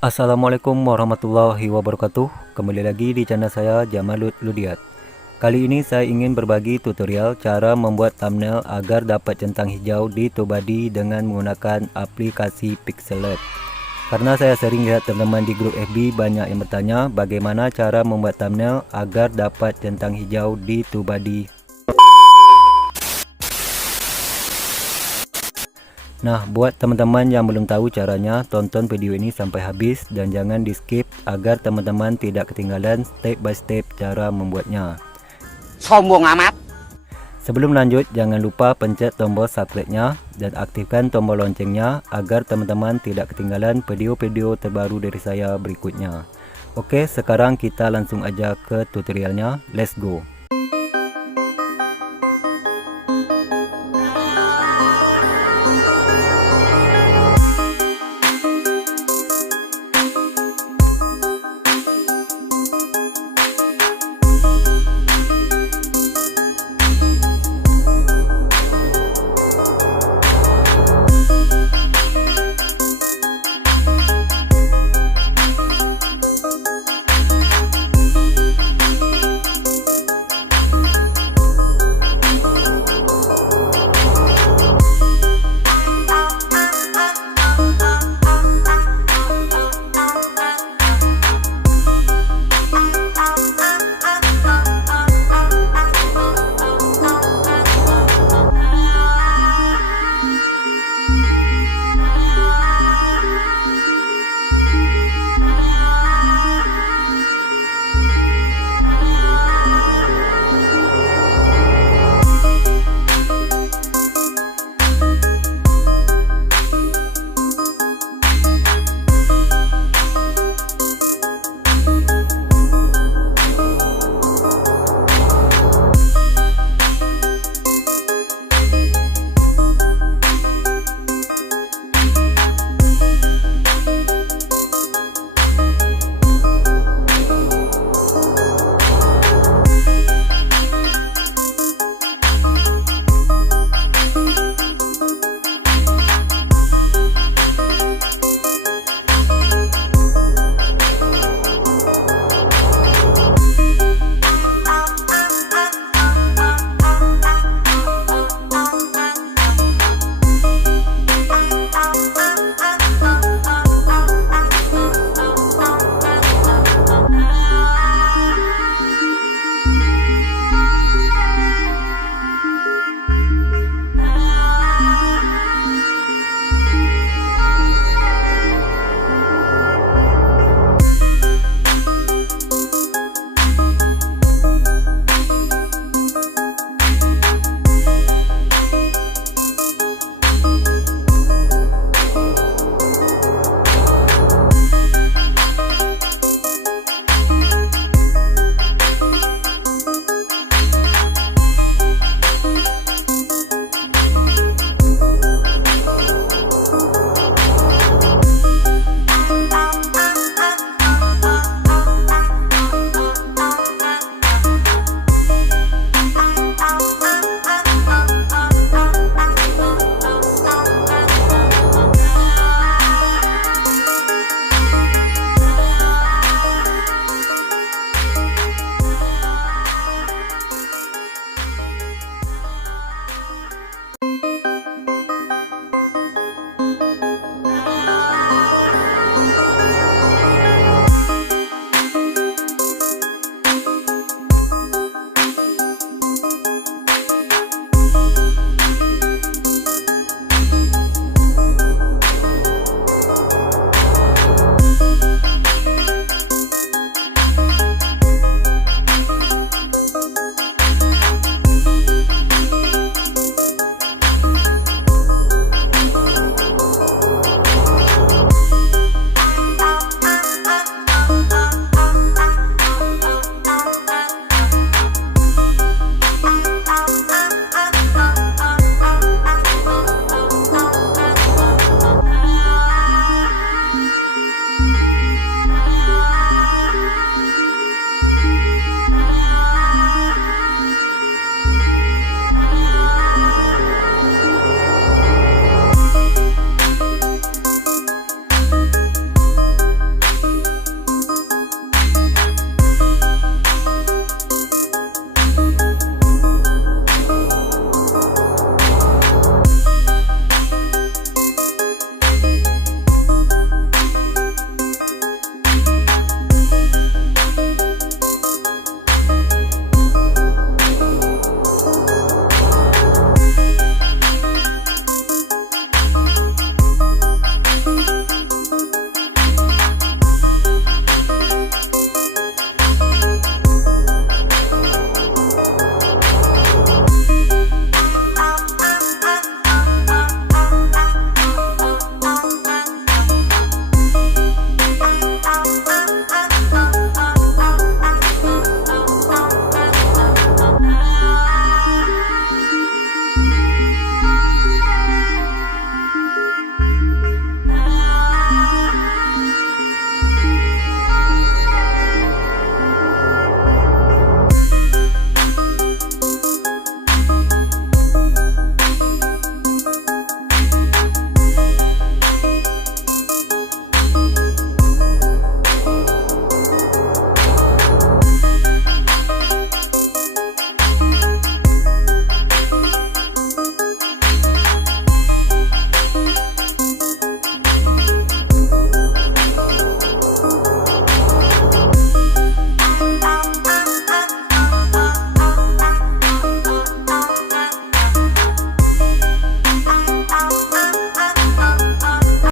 Assalamualaikum warahmatullahi wabarakatuh. Kembali lagi di channel saya Jamal Ludiat. Kali ini saya ingin berbagi tutorial cara membuat thumbnail agar dapat centang hijau di Tubebuddy dengan menggunakan aplikasi Pixellab. Karena saya sering lihat teman-teman di grup FB banyak yang bertanya bagaimana cara membuat thumbnail agar dapat centang hijau di Tubebuddy. Nah, buat teman-teman yang belum tahu caranya, tonton video ini sampai habis dan jangan di skip agar teman-teman tidak ketinggalan step by step cara membuatnya. Sombong amat. Sebelum lanjut, jangan lupa pencet tombol subscribe-nya dan aktifkan tombol loncengnya agar teman-teman tidak ketinggalan video-video terbaru dari saya berikutnya. Oke, sekarang kita langsung aja ke tutorialnya. Let's go.